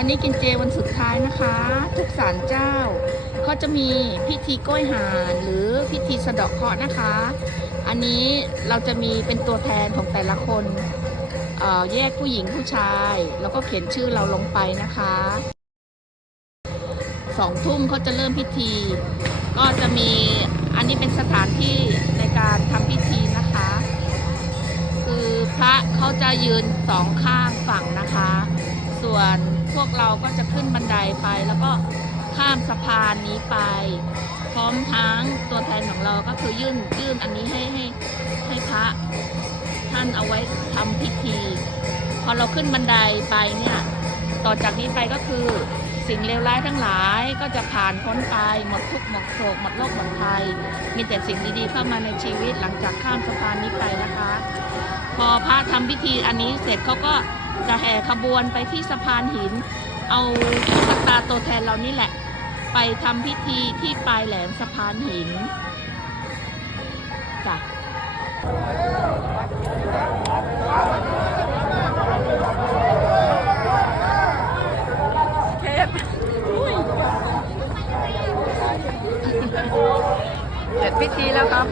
วันนี้กินเจวันสุดท้ายนะคะ ทุกศาลเจ้าก็จะมีพิธีกล้วยหาญหรือพิธีสะเดาะเคราะห์นะคะ อันนี้เราจะมีเป็นตัวแทนของแต่ละคนแยกผู้หญิงผู้ชาย แล้วก็เขียนชื่อเราลงไปนะคะสองทุ่มเขาจะเริ่มพิธี ก็จะมีอันนี้เป็นสถานที่ในการทำพิธีนะคะ คือพระเขาจะยืนสองข้างฝั่งนะคะ เราก็จะขึ้นบันไดไป แล้วก็ข้ามสะพานนี้ไป พร้อมทั้งตัวแทนของเราก็คือยื่นยื่นอันนี้ให้ให้ให้พระท่านเอาไว้ทำพิธี พอเราขึ้นบันไดไปเนี่ยต่อจากนี้ไปก็คือสิ่งเลวร้ายทั้งหลายก็จะผ่านพ้นไปหมดทุกข์หมดโศกหมดโรคหมดภัยมีแต่สิ่งดีๆเข้ามาในชีวิตหลังจากข้ามสะพานนี้ไปนะคะ พอพระทำพิธีอันนี้เสร็จเขาก็จะแห่ขบวนไปที่สะพานหิน เอาตุ๊กตาตัวแทนเรานี่แหละ ไปทำพิธีที่ปลายแหลมสะพานหินจ้ะเทปเสร็จพิธีแล้วครับ